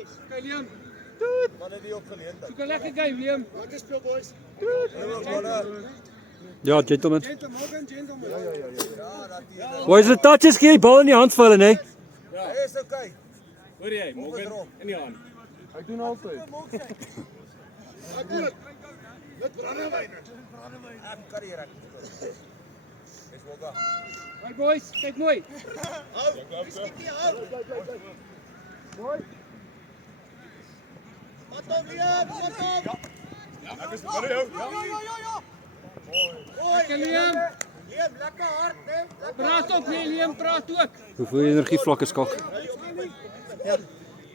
Okay, Liam. Man het die opgeleend. Soek 'n lekker game, Liam. Wat is speel boys? Ja, gentlemen. Gentlemen. Boys, the touches gee die bal in die hand vir hulle, né? Hy is okay. Hoor jy, Morgan in die hand. Ek doen altyd. Ek doen dit. Met brandewyn. Ek kan hier reg. Dis wel. Right boys, kyk mooi. Hou. Skiet nie hou. Mooi. Wat op Liam, wat op? Ek is by jou. Lekker Liam. Liam, lekker hard, né? Praat ook, nee Liam, praat ook. Hoeveel energievlakke skak?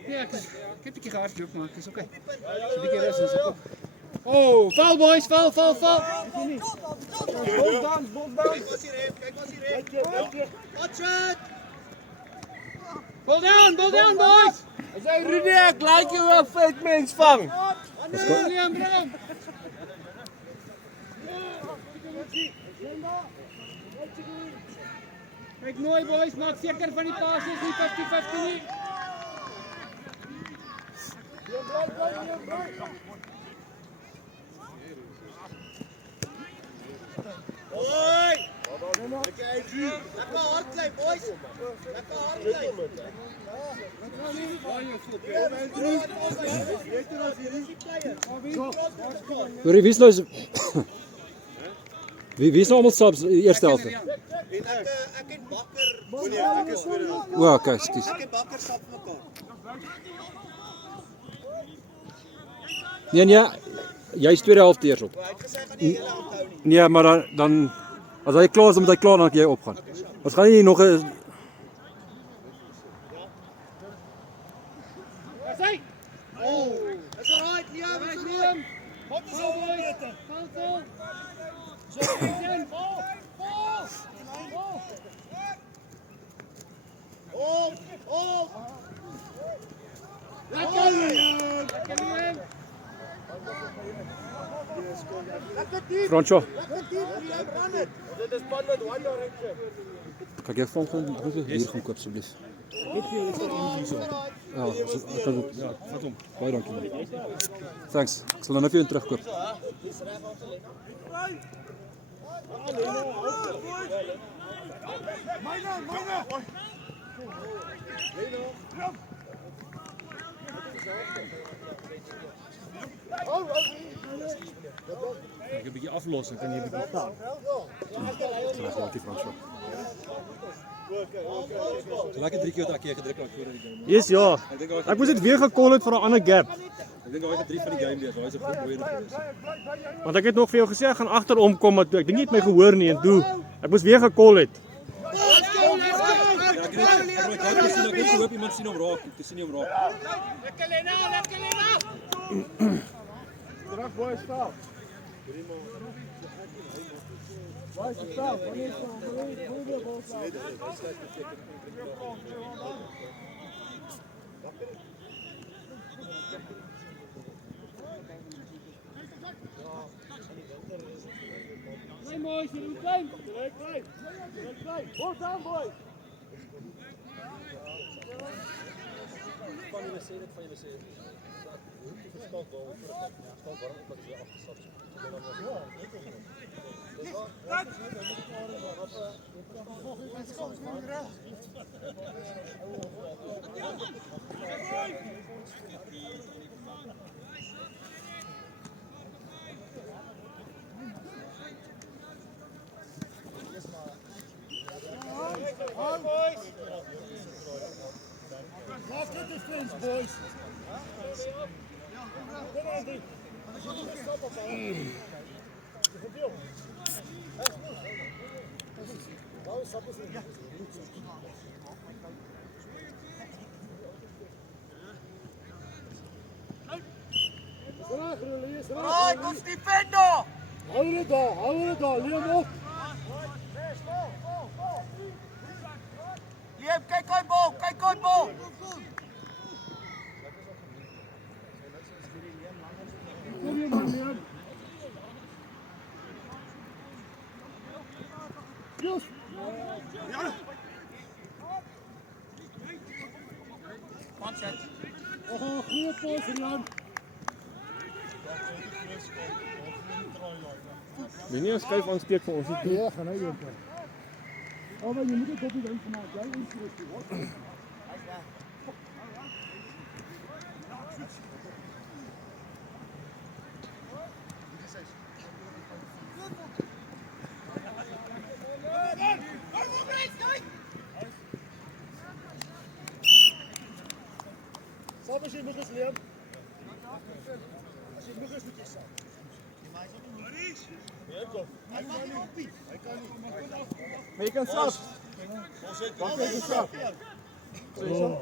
Nee, ek het 'n bietjie gehardloop, maar dit is okay. 'n bietjie rus is ook. Oh, val boys, val. Bos dan. Kyk wat hier ref. Watch it. Pull down boys. As hy Rudy, ek like jou 'n vet mens vang. Liam, bring. Kyk mooi boys, maak seker van die passes, nie 50-50 nie. Hoi. Lekker uitjie. Lekker hard kry, boys. Lekker hard kry. Hoor, wie is nou Wie is nou almal subs in die eerste helfte? Ek en Bakker. Nee, ek is tweede. O, okay, skus. Ek en Bakker sap mekaar. Nee, jy's tweede helfte eers op. Hy het gesê hy gaan nie hele onthou nie. Nee, maar dan as hy klaar is, dan moet hy klaar dan kan jy opgaan. Ons gaan nie nog 'n Dis hy. Oh, is alright, Liam, is Liam. Wat is al beter? Val. So, in. Bal. Oh. Lekker Liam. Lekker diep. Franco. Lekker diep, Liam, run dit. Dit is span met 1 direction. Kan jy van hier gaan koop asseblief? Ja, ek kan dit. Ja, vat hom. Baie dankie. Thanks. Ek sal dan nou vir jou terugkoop. Ek 'n bietjie aflos, dan kan jy 'n bietjie staan. Terug laat die Franco. So lekker 3 keer wat ek hier gedruk het voor die game. Yes, ja. Ek moes dit weer gekol het vir 'n ander gap. Ek dink hy het 3 van die game weer. Hy is 'n goed mooie gewees. Want ek het nog vir jou gesê ek gaan agterom kom, maar toe ek dink nie het my gehoor nie en toe ek moes weer gekol het. Ja, ek het gehoop iemand sien hom raak. Ek sien hom raak. Lekker Lena. Terug, boys, stop. Hey boys, jullie klein. Hold down, boys. Van julle sê dit van julle sê. Hoe verstaan wel vir ek verstaan waarom ek dit afgesak het. Boys. Right, ons defender. Hou dit daar, Liam op. Liam, kyk hy bal. Wie nie 'n skuif aansteek vir ons nie. Ja, gaan hy ook. Maar jy moet dit op die ding gemaak, jy instructie hoor. Sap as jy moet gesleem. As jy moet is moet jy sap. Ja, kom. Hy kan nie. Hy kan nie. Maar jy kan slap. Wat jy sap. So.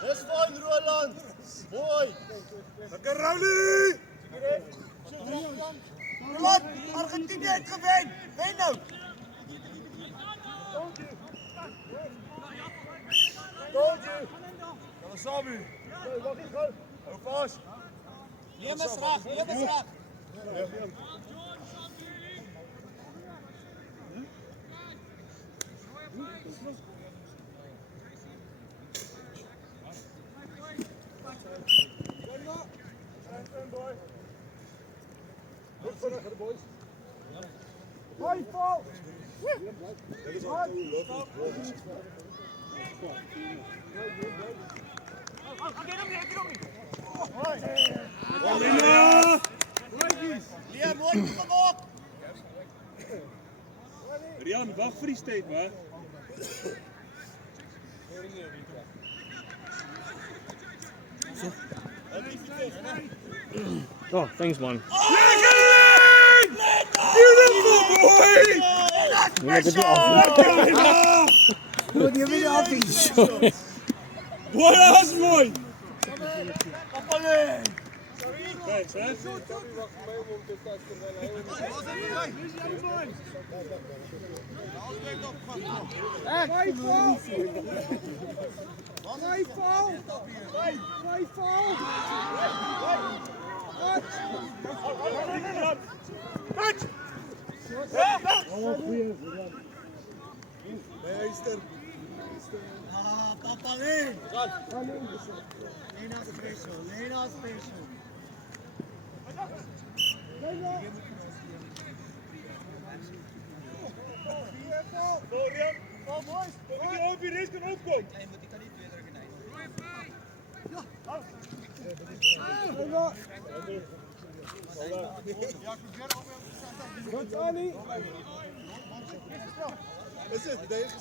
Dis fyn Roland. Mooi. Lekker Rowley! Roland, Argentinië het gewen. Wen nou. Dankie. Dat was Samu. Wag eens gou. Hou vas. Neem eens reg, neem eens reg. Hoi, Paul. Liam, mooi gemaak. Rian, wag vir die tyd, man. Oh, thanks man. Beautiful boy! Nee, dit is af. Moet jy weer af. Boy, dat is mooi! Appelé. Thanks, man. Hoi, Paul. Hoi, Paul. Hoi, Paul. Papa Leen. Lena special. Lena special. Op die race kan opkom. Wat Annie? Is dit? Dit is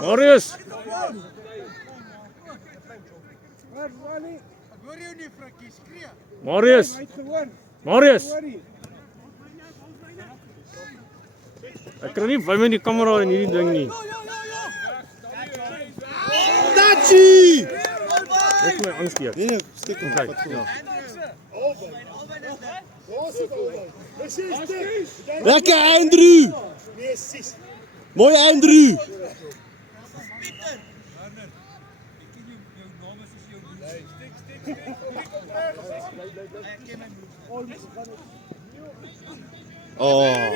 Marius. Wat Annie? Hoor jy nie Frankie skree? Marius. Hy het gewoon. Marius. Hoor jy? Ek kan nie by my in die kamera en hierdie ding nie. Tachi! Net my aansteek. Nee, steek hom. Kyk, ja. Lekker Andrew! Nee, sis. Mooi Andrew! Oh.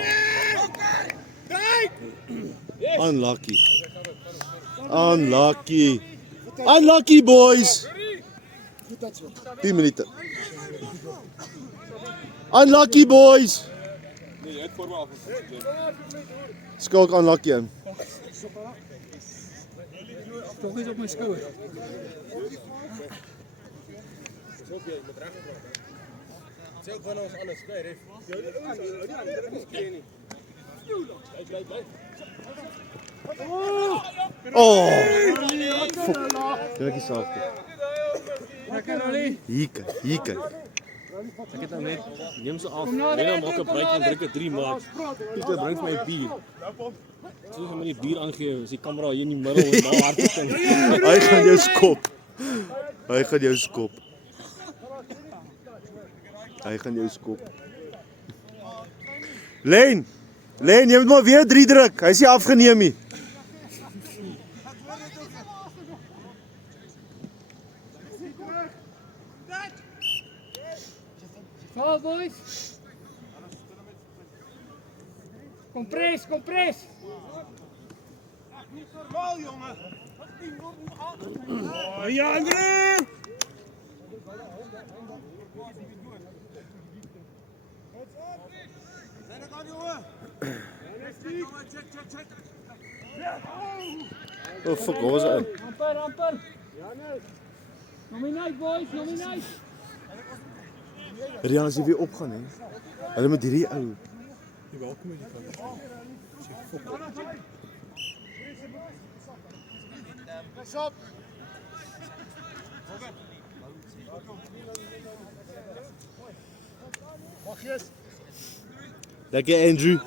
Unlucky. Unlucky. Unlucky boys. 10 minute. Unlucky boys. Nee, jy het voor my af. Skalk unlucky in. Toch eens op mijn schouder. Sê gewoon ons alles kry, ref. Oh. Dit is selfde. Lekker Rolly. Hier kyk. Ek het nou net neem so af. Kom nou, Lena Red, maak 'n kom break nou, en Red. drink dit 3 maak. Pieter bring vir my 'n bier. Soos jy my die bier aangee, is die kamera hier in die middel en daar hard gekink. Hy gaan jou skop. Hy gaan jou skop. Len, jy moet maar weer 3 druk. Hy's nie afgeneem nie. Val boys. Kompres. Normaal jongen. Ja, André! Zijn er aan jongen? Check. Oh fuck, wat was dat? Amper. Nominate boys, nominate. Rian, as jy weer opgaan hè. Hulle met hierdie ou. Lekker Andrew.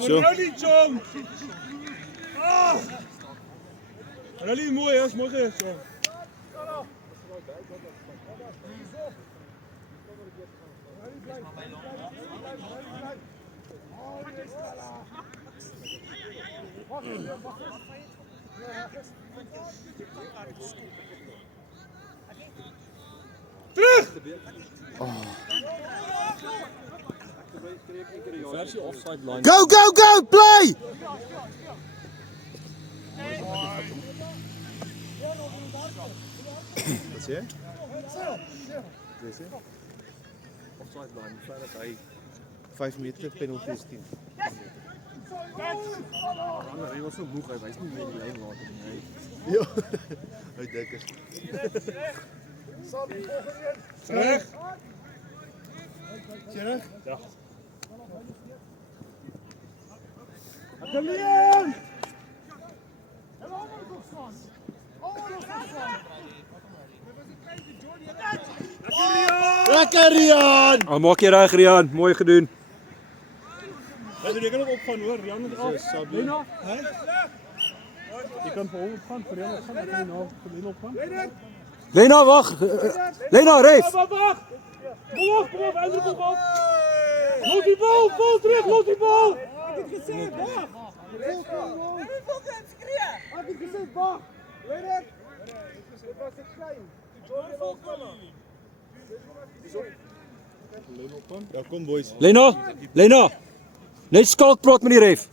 Zo. Rolly, John! Rolly, mooi, hè? Is mooi geweest, John. Versie offside line. Go, play! Wat sê jy? Offside line, ver as hy 5 meter penalty is 10. hy was so moeg, hy wys nie meer die lyn later nie. Ja. Hy dik is. Terug. Terug? Ja. Lekker Rian! Al maak jy reg, Rian. Mooi gedoen. Jy kan ook opgaan hoor, Rian het af. Lena. Jy kan vir hom opgaan, vir Rian opgaan, ek kan nie nou vir Lena opgaan. Lena, wag. Lena, ref. Wag! Kom op, Andrew, kom op! Los die bal, vol terug, los die bal! Ja, kom boys. Lena. Net skalk praat met die ref.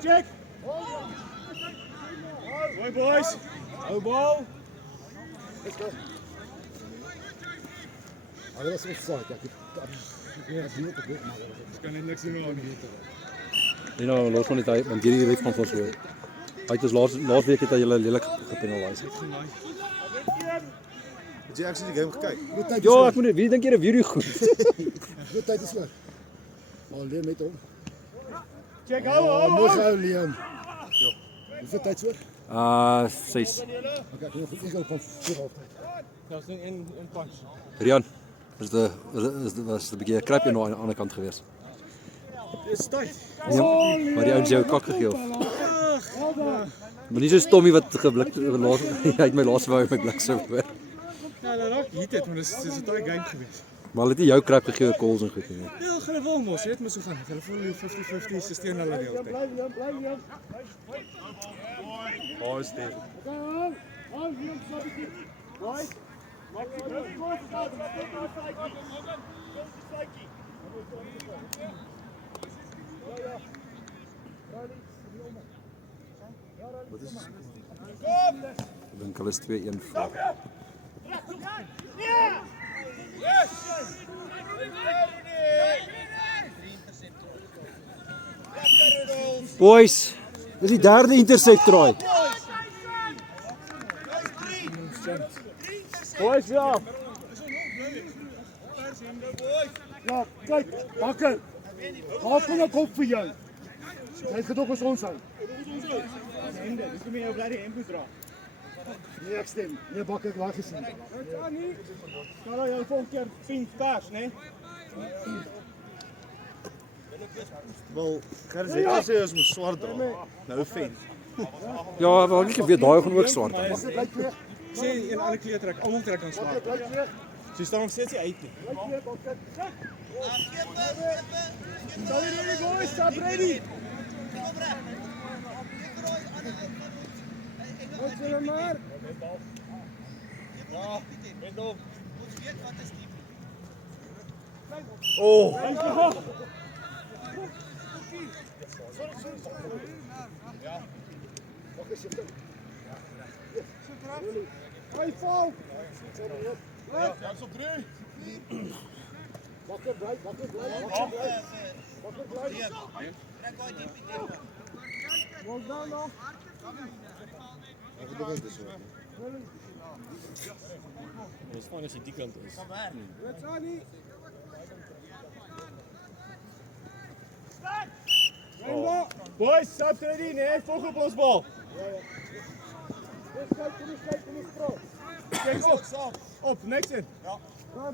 Check! Mooi boys! Hou bal! Dat was offside. Kan net niks doen aan nie. Lena, los van dit, want hierdie ref gaan ons hoor. Hy het ons laas week het hy julle lelik gepenaliseer. Het jy actually die game gekyk? Ja, ek moet wie dink jy review die goed? Goed tyd is sleg. Maar Liam met hom. Check, Mooi gehou Liam. Ja. Hoeveel tyd so? 6. Okay, ek moet ek van voor altyd. Dat is een punch. Rian, was 'n bietjie 'n krapie nou aan die ander kant gewees. Dis tyd. Ja, maar die ouens jou kak gegee. Maar nie so Tommy wat geblik laat hy het my laaste wou met blik sou hoor. Ja, hulle raak heated, maar dis 'n taai game gewees. Maar hulle het nie jou krap gegee oor calls en goed nie. Ja, hulle wil mos, jy weet mos hoe gaan. Hulle voel 50-50 se steun hulle die hele tyd. Oh, Stef. Wat is dit? Ek dink hulle is 2-1 voor. Boys, dis die derde intersect try. Boys, ja. Ja, kyk, bakker. Haal van 'n kop vir jou. Jy gedog ons ons hou. Hemde, dis kom jy jou bloody hemde dra. Nee, ek stem. Nee, bakker ek waar gesien. Sal jy jou volgende keer sien pers, né? Wel, Gerrit het gesê ons moet swart dra. Nou vent. Ja, wel ek weet daai gaan ook swart aan. Dit bly terug. Sê een ander kleed trek, almal trek dan swart. Bly terug. So staan nog steeds nie uit nie. Bly terug, bakker. Sal jy ready boys, stop ready. Wat sê jy maar? Hy val. Jans op 3. Bakker bly. Bakker bly. Wel dan nog. Ek dink dit is so. Dis fyn as jy die kant is. Dit sal nie. Boys, stop ready, né? Volg op ons bal. Dis kyk, kom eens pro. Kyk op, next in. Wat? Hou.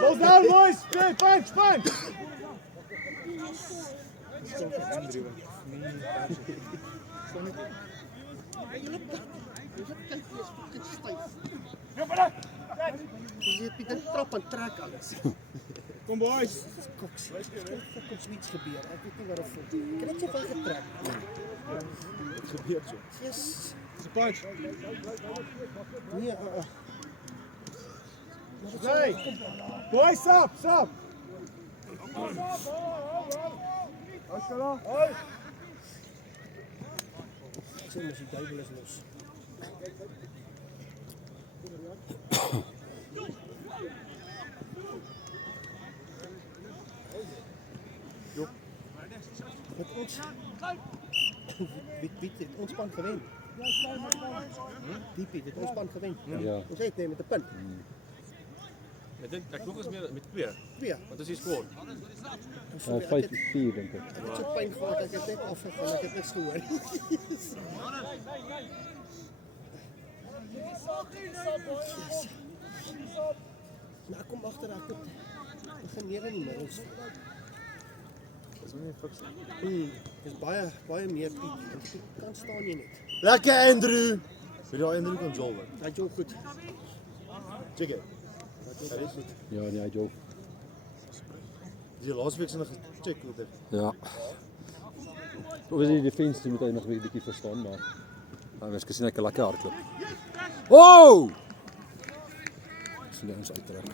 Ball down, boys. Play, punch. Jy het dit trap en trek alles. Kom boys. Koks niks gebeur. Ek weet nie wat dit voel. Kan net so ver getrek. Dit gebeur so. Yes. Dis 'n punch. Nee, Hey. Boys, stop. Askala. Sien mos die duiwel is los. Met ons Wie het ons span gewen? Diepie, dit ons span gewen. Ja. Ons het net met 'n punt. Ek dink ek dink ons meer met 2. 2. Wat is die skoor? 5-4 dink ek. Ek het so pyn gehad ek het net afgegaan, ek het niks gehoor. Maar kom agter ek begin 9 in die middel. Dis nie fiks nie. Dis baie meer piek. Jy kan staan jy net. Lekker Andrew. Vir daai Andrew kan jol word. Hy jol goed. Check it. Dit is goed. Ja, nee, hy jol. Die laasweek se nog gecheck hoe dit. Ja. Of is die defense die moet hy nog 'n bietjie verstaan, maar dan wens ek sien ek 'n lekker hardloop. Wow! Sien ons uittrek.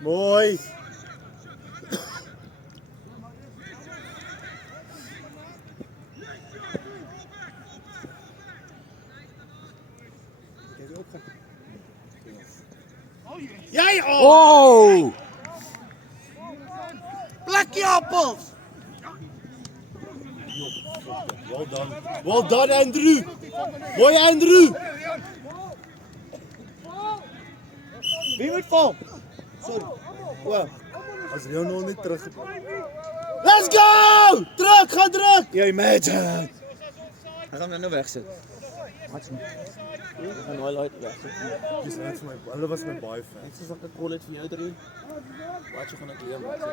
Mooi. Jy wil opgaan. Jy Oh! plakkie appels. Well done Andrew. Mooi Andrew. Wie moet val? Wow. As jy nou net teruggekom. Let's go! Gaan druk. Jy imagine. Ek gaan nou wegsit. Ek gaan nou uit wegsit. Dis net vir my. Hulle was my baie fan. Dit is wat ek call het vir jou 3. Wat jy gaan ek leer wegsit.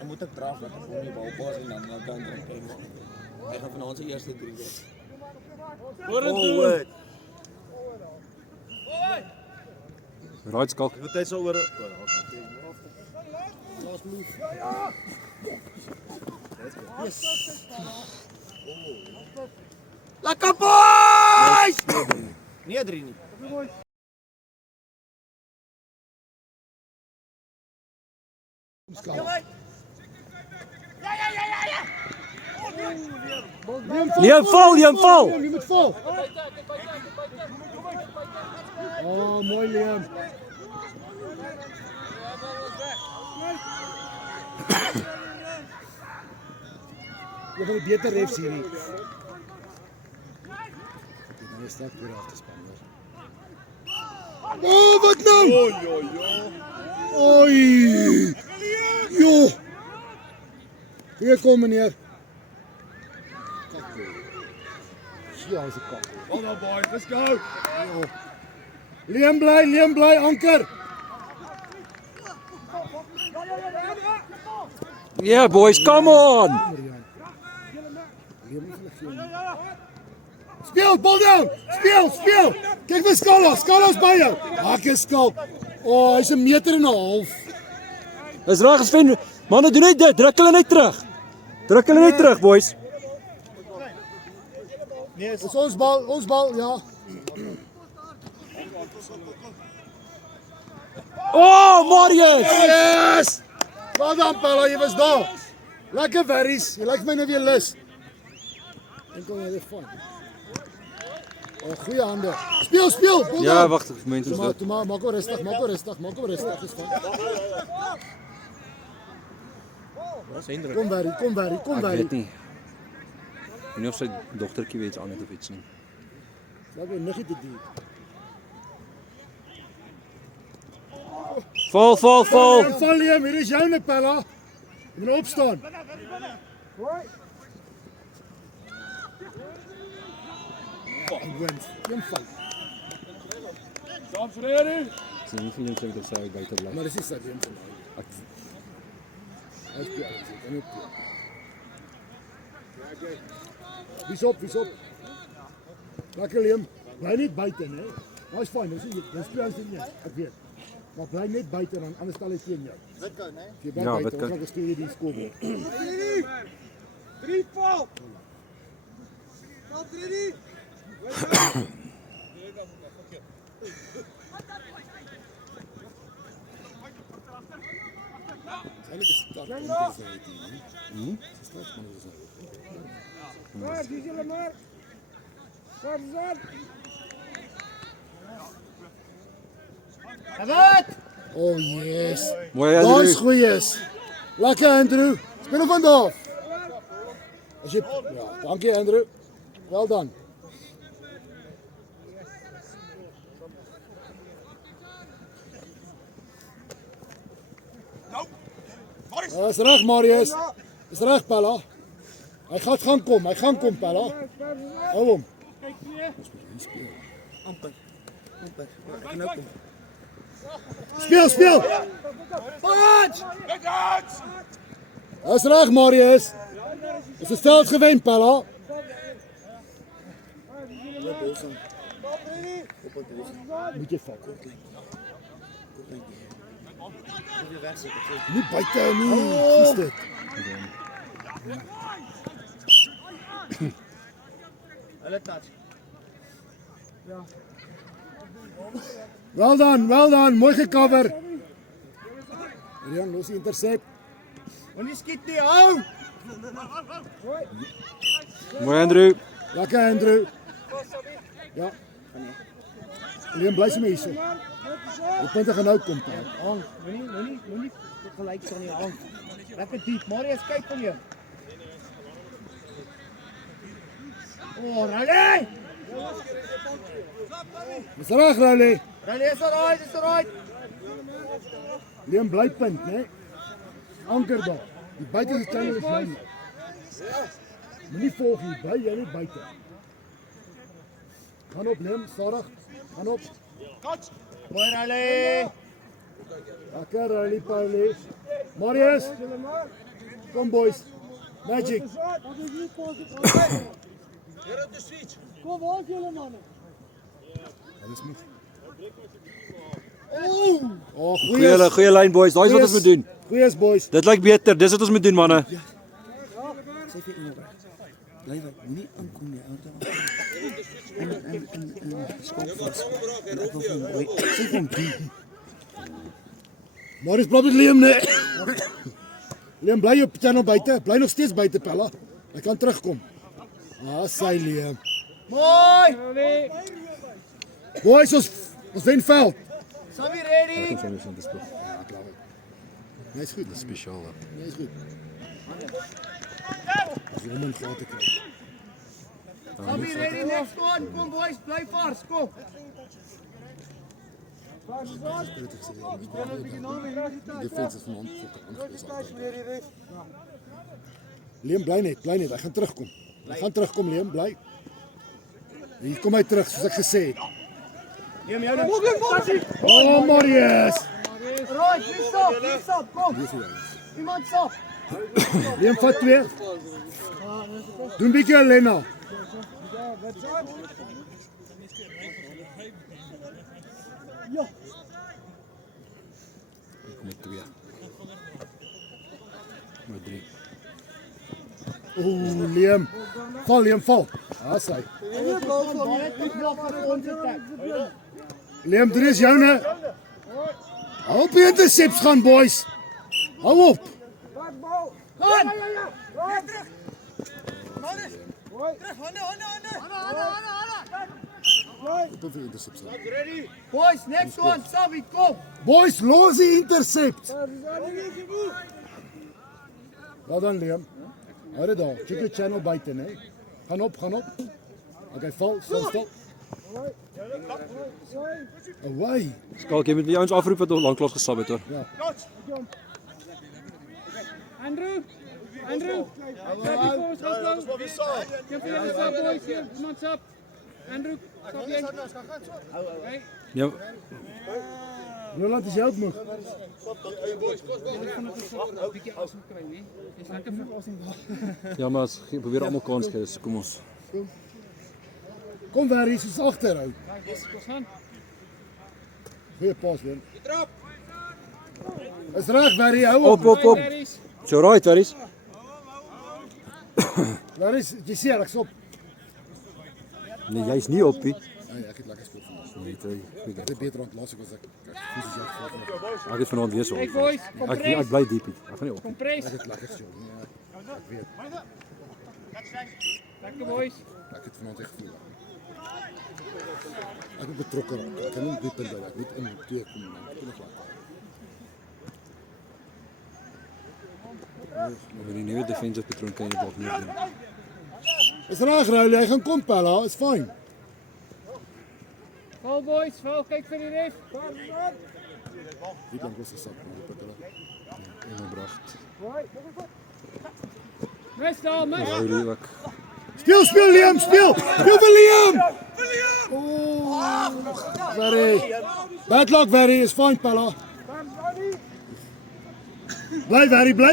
Ek moet ek draf dat ek hom nie bal pas en dan drink hy maar. Hy gaan vanaand se eerste 3 wees. Forward. Right skalk. Wat hy sal oor. Last move. Yes. Lekker boys! Nee, 3 nie. Liam val, Liam val. Liam, jy moet val. Oh, mooi Liam. Jy gaan die beter refs hierdie. Nou is dit weer af te span hoor. Oh, wat nou? Oei. Jo. Hier kom meneer. Ja, is 'n kop. Hold on boys, let's go. Liam bly anker. Yeah, boys, come on. Speel, bal down. Speel. Kyk vir Skalos by jou. Hak is Skal. Oh, hy's 'n meter en 'n half. Dis reg gesven. Manne, doen net dit. Druk hulle net terug, boys. Nee, dis ons bal, ja. Oh, Marius! Yes! Wel dan, Paula, jy was daar. Lekker verries. Jy lyk my nou weer lus. En kom jy weer van. Oh, goeie hande. Speel. Bal Ja, down. wag 'n oomblik ons dit. Toe maar, maak hom rustig. Is van. Wat is Hendrik? Kom Barry. Ek weet nie. Ek weet nie of sy dogtertjie weet iets aan het of iets nie. Laat my niggie te doen. Val. Val Liam, hier is joune Pella. Jy moet opstaan. Wins. Een val. Soms ready. Dis nie veel mense wat dit sou buite bly. Maar dis nie stadium vir my. Hy speel. Wie's op? Lekker Liam. Bly net buite, né? Dis fyn, dis speel ons nie. Ek weet. Maar bly net buite dan anders stel hy teen jou. Dit kan, né? Jy bly Ja, buite, dit kan. ons gaan stuur die skoolbord. 3 val. Not ready. Eintlik is start om te sê dit, né? Start van ons. Maar dis julle maar. Kom. Oh yes. Mooi Daai's Andrew. goeies. Lekker Andrew. Speel hom van daar. As jy ja, dankie Andrew. Wel dan. Dis reg Marius. Dis reg Pella. Hy gaan kom Pella. Hou hom. Amper. Ek nou kom. Speel. Dis reg Marius. Dis 'n veld gewen Pella. Moet jy val. Nie buite nie. Kies dit. Hulle touch. Well done. Mooi gecover. Rian los die intercept. Moenie skiet nie, hou. Mooi Andrew. Lekker Andrew. Ja. Liam bly sommer hierso. Die punte gaan nou kom. Hang, moenie gelyk staan nie, hang. Lekker diep. Marius, kyk vir jou. Oh, Raleigh! Dis reg Raleigh. Raleigh is alright. Liam bly punt, né? Anker daar. Die buite is klein is jy. Moenie volg nie, bly jy net buite. Gaan op Liam, stadig. Gaan op. Mooi Raleigh. Lekker Raleigh Paulie. Marius. Kom boys. Magic. Alles moet. Oh, Goeie lyn boys. Daai is wat ons moet doen. Goeies boys. Dit lyk beter. Dis wat ons moet doen manne. Sê vir iemand. Bly moenie aankom nie, ouer. En skop vas. Sê kom doen. Marius praat met Liam, nee. Liam, bly op channel buite. Bly nog steeds buite, Pella. Hy kan terugkom. Ah, sy Liam. Mooi! Boys, ons wen veld. Sabi ready? Kom soms aan te speel. Nee, is goed. Dis spesiaal. Nee, is goed. As jy hom in gate kry. Sabi ready, next one. Kom boys, bly vars, kom. Die defense is van hom aangewees. Liam, bly net. Hy gaan terugkom. Liam, bly. Hier kom hy terug, soos ek gesê het. Neem jou nou. Oh, Marius! Right, wie stop, kom. Iemand stop. Liam, vat 2. Doen 'n bietjie Elena. Met 2. Met 3. Oeh, Liam. Val. As hy. Liam, dit is joune. Hou op die intercepts gaan, boys. Hou op. Op die intercepts. Boys, next one, Sabi, kom. Boys, los die intercept. Wel dan, Liam. Hou dit daar. Check die channel buite, né? Gaan op. Okay, val, stop. Away. Skalk, jy moet die ouens afroep wat nog lanklaas gesab het hoor. Ja. Andrew. Andrew, stop jy. Ja, Roland is jy ook moeg. Bietjie asem kry, nee. Dis lekker vir asem. ja, maar as jy probeer almal kans gee, so kom ons. Kom waar hier soos agterhou. Ons gaan. Goeie pas, Liam. Is reg, Barry, hou op. Op. So right, Veris. Waar is jy sien ek's op. Nee, jy's nie op nie. Nee, ek het lekker gespeel vanaand. Nee, Ek het beter ontlaas as ek fokus jy gehad. ek het vanaand weer so Hey op. boys, Ek bly diep. Ek gaan nie op. compress. Ek het lekker gespeel. Nee, ek weet. Lekker boys. Ek het vanaand echt gevoel. Ek moet betrokke raak. Ek kan nie diep in bly. Ek moet in 2 kom. Kom nog laat. Met die nuwe defensive patroon kan jy dalk meer doen. Is reg, Rowley. Hy gaan kom, Pella. Is fyn. Val boys, val, kyk vir die ref. Die kan kos gesap. En Bracht. Mes daar, mes. Rowley ook. Speel Liam, speel vir Liam. Oh, very. Bad luck, very. Is fine, Pella. Bly very. Speel,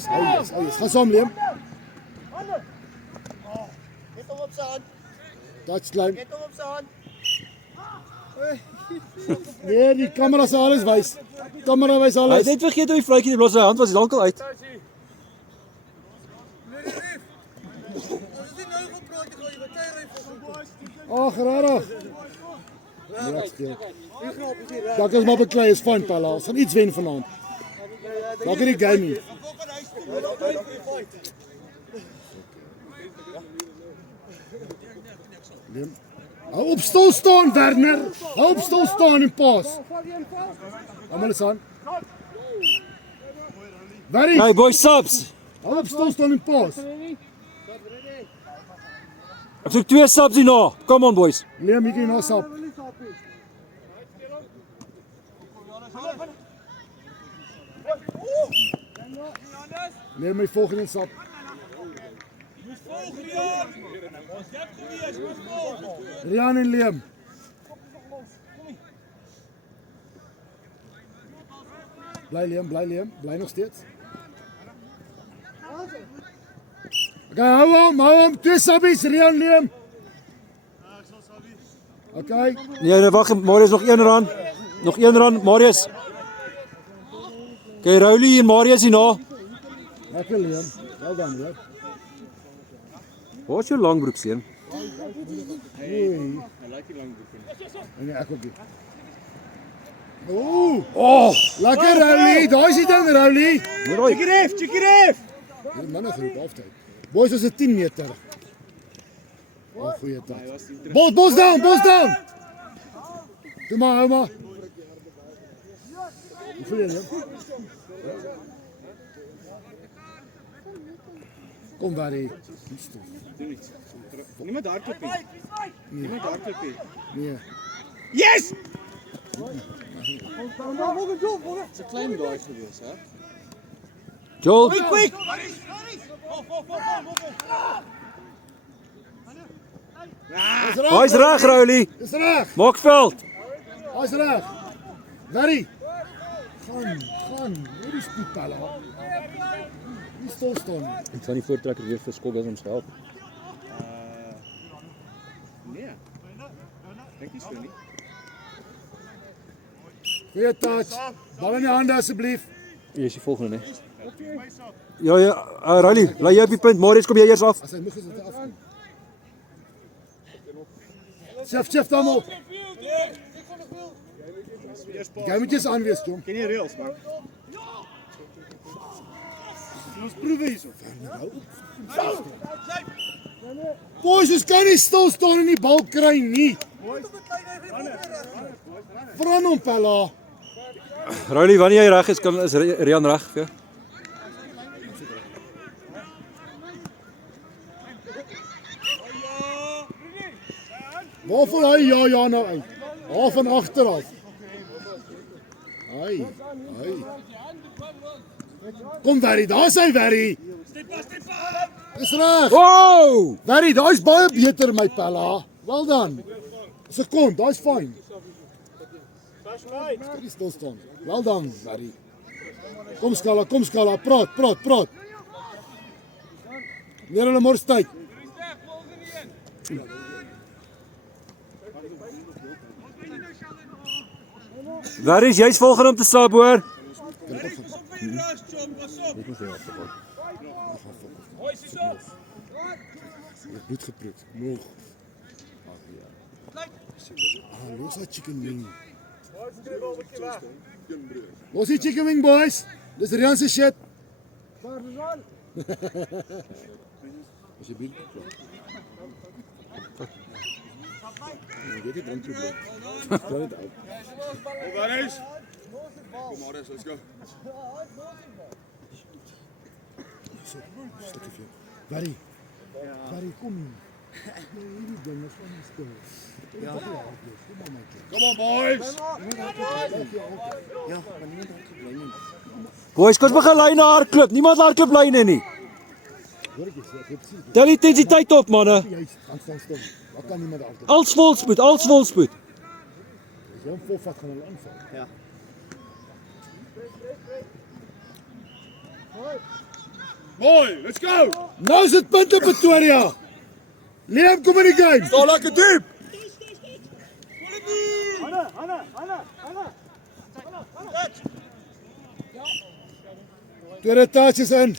speel. Oh yes. Gaan saam, Liam. Get hom op sy hand. Touchline. Get hom op sy hand. Nee, die kamera sal alles wys. Kamera wys Hy alles. het net vergeet hoe die vletjie die blosse hand was, dalk al uit. Ag, regtig. Dat is maar beklei, is fyn, Pella. Ons gaan iets wen vanaand. Dalk in die game nie. Liam. Hou op stil staan, Werner. Hou op stil staan en pas. Almal is aan. Very. Hey boys, subs. Hou op stil staan en pas. Ek soek 2 subs hierna. Come on boys. Liam, hier kan jy na sap. Liam, my volgende sap. Rian en Liam. Bly Liam, bly nog steeds. Okay, hou hom, 2 sabbies, Rian, Liam. Okay, Nee, wag, Marius nog 1 rand. Nog 1 rand, Marius. Okay, Rowley en Marius hierna. lekker Liam. Wel dan, hoor. Waar is jou langbroek seun? Oei. like nie lang oefen. Nee, ek ook nie. Oh, lekker Rowley, daar is die ding Rowley. Check it ref. Die manne groep halftyd. Boys is 'n 10 meter. Oh, goeie tyd. Bos down. Doe maar, hou maar. Hoe voel jy? Kom Barry. Doen iets. Niemand hardloop nie. Niemand hardloop nie. Nee. Yes! Dit's 'n klein daai gewees, hè? Joel, Quick! hy's reg Rowley. Dis reg. Maak veld. Hy's reg. Barry. Gaan. Hoe die spoed pala. Nie stil staan. Ek gaan die voortrekker weer vir Skoggas homself. Nee. Dink nie so nie. Goeie touch. Bal in die hande asseblief. Hier is die volgende, né? Ja, Rowley, bly jy op die punt. Marius, kom jy eers af. As hy moeg is dit afkom. Chef dan op. Jy moet eens aanwees, Jom. Ken jy reels, man? Ons proewe hierso. Boys, ons kan nie stil staan en die bal kry nie. Vra hom pella. Rowley, wanneer jy reg is Rian reg vir jou? Waarvoor hy ja nou uit? Half van agter af. Hy. Kom Barry, daar's hy Barry. Dis reg. Wow! Barry, daai's baie beter my pella. Wel dan. Sekond, daai's fyn. Kan nie stil staan. Wel dan, Barry. Kom skala, praat. Meer hulle mors tyd. Waar is jy's volgende om te stap hoor? Bloed geproef. Nog. Los die chicken wing. Los die chicken wing, boys. Dis Rian se shit. Asseblief. Jy het 'n probleem. Laat dit uit. Marius. Kom Marius, let's go. Stukkie vir jou. Barry, kom hier. Hierdie ding is van die stil. Ja. Kom maar my kind. Come on boys. Ja, maar niemand het gebly nie. Boys, kos begin lyne hardloop. Niemand hardloop lyne nie. Hoor ek sê, Tel die intensiteit op manne. jy staan stil. Wat kan niemand afdoen? Als volspoed. As jy hom volvat gaan hulle aanval. Ja. Boy, let's go. Nou is dit punte Pretoria. Liam, kom in die game. Staan lekker diep. Tweede touch is in.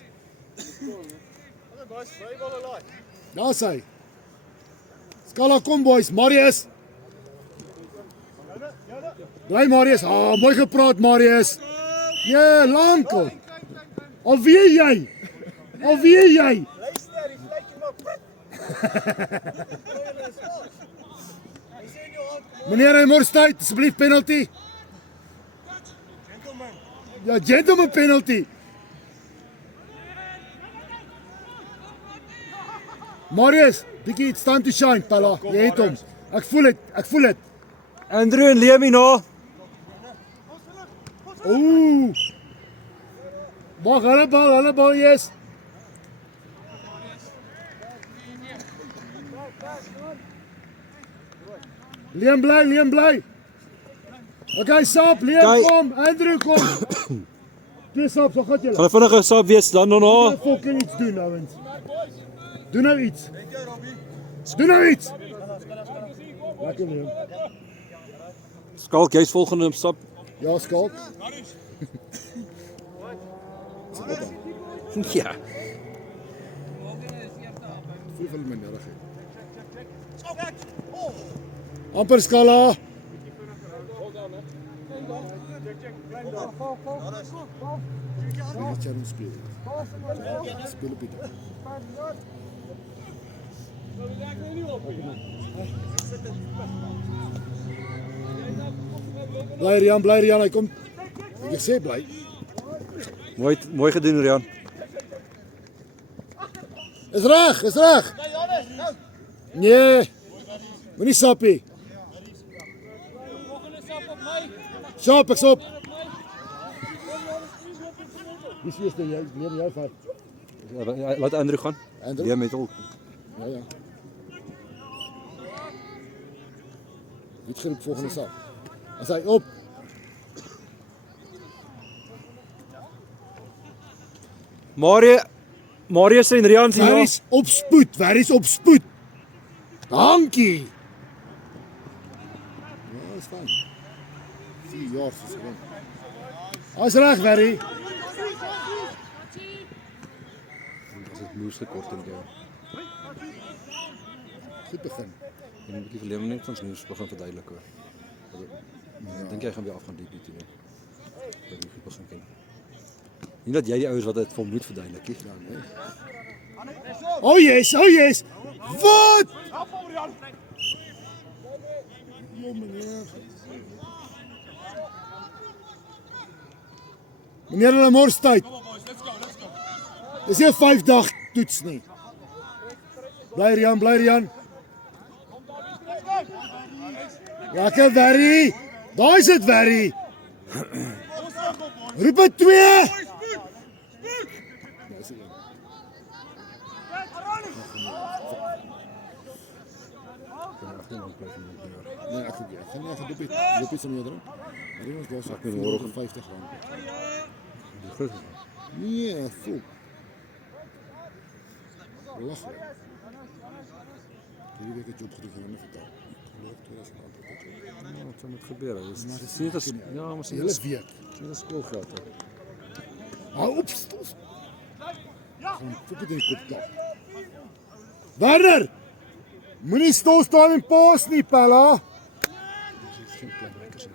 Daar's hy. Skala kom boys, Marius. Bly Marius. Mooi gepraat Marius. Ja, lankel. Alweer jy. Luister, die vletjie maar. Meneer Morstyd, asseblief penalty. Ja, gentleman penalty. Marius, bietjie it's time to shine, pala. Jy het hom. Ek voel dit. Andrew en Liam hierna. Ooh. Mag hulle bal, yes. Liam bly. Okay, Saap, Liam Kyk. kom, Andrew kom. Twee Saap, so gaan julle. Gaan vinnig sap wees dan daarna. Fucking iets doen ouens. Doe nou iets. Lekker Liam. Skalk, jy's volgende om stap. Ja, skalk. Ja. Voel van my nodig het. Amper skala. Dit gaan speel. Speel op dit. Bly Rian, hy kom. Ek sê bly. Mooi gedoen, Rian. Is reg. Nee. Moenie sappie. Sap, ek sop. Wie is dit jy? Meer jou vat. Laat Andrew gaan. Andrew? Ja, met al. Ja. Dit geroep volgende sap. As hy op. Marius en Rian sien Waar is op spoed? Dankie. Ja, is fijn. 4 jaar is gewoon. As reg, Barry. As dit moes gekort en jou. Goed begin. En 'n bietjie verlewe net ons nuus begin verduidelik hoor. Ek dink jy gaan weer af gaan DP toe nie. Dat jy goed begin ken. Nie dat jy die ouens wat dit vir moet verduidelik nie. Ja, nee. Oh yes. Wat? Ja, meneer. Meneer hulle mors tyd. Dis nie 'n 5-dag toets nie. Bly Rian. Lekker Barry. Daar is dit Barry. Roep het 2. Nee, ek gaan nie loop iets om jou drink. Hier ons daar sak met hoor R50. Die groot. Nee, voel. Lach. Hierdie week het jy opgedoen van 'n vertel. Geloof 2000 Ja, wat sou moet gebeur? Dis sien dit as ja, maar sien hele dit week. is skoolgeld. Hou op. Gaan fook dit in die kop klap. Werner! Moenie stil staan en paas nie, Pella. Geen plekmakers in.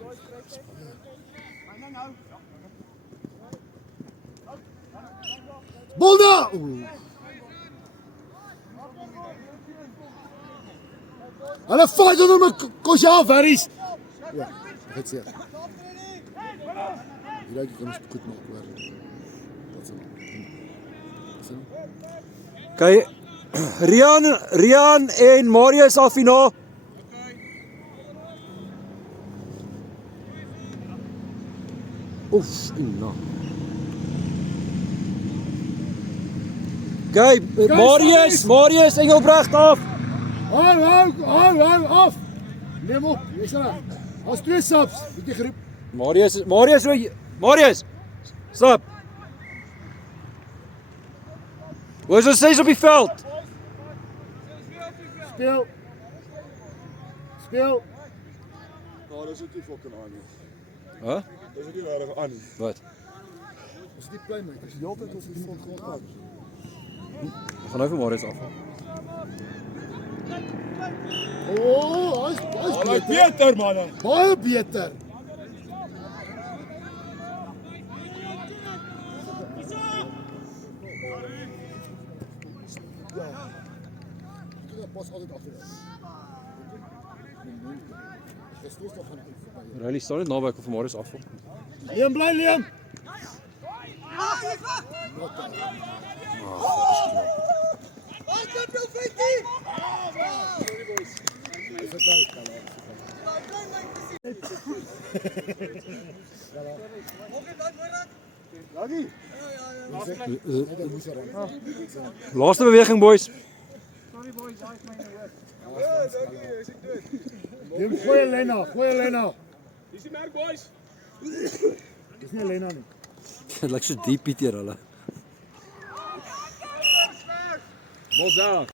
Bolda! Hulle fight onder my kosja verries. Ja, dit sê. Hier raak ek ons goed maak hoor. Wat sê? Kyk, Rian en Marius al finaal. Oef, ina. Kyk, Marius Engelbrecht af. Hou af. Neem op, jy's reg. Ons 2 saps, het jy geroep? Marius. Stop. Waar is ons 6 op die veld? Speel. Ja, dis ook nie fucking aan nie. Hæ? Dis ook nie regtig aan nie. Wat? Ons die playmakers, die hele tyd ons die front gehad. We gaan nou vir Marius af. Oh, hy's Beter manne. baie beter. Ja. Dit pas altyd agter. Gestoos nog gaan uit. Riley staan net naby ek vir Marius af. Liam bly Liam. Laaste beweging boys. Liam gooi Lena. Dis die merk boys. Dis nie Lena nie. Dit lyk so diep hier hulle. Bal daar.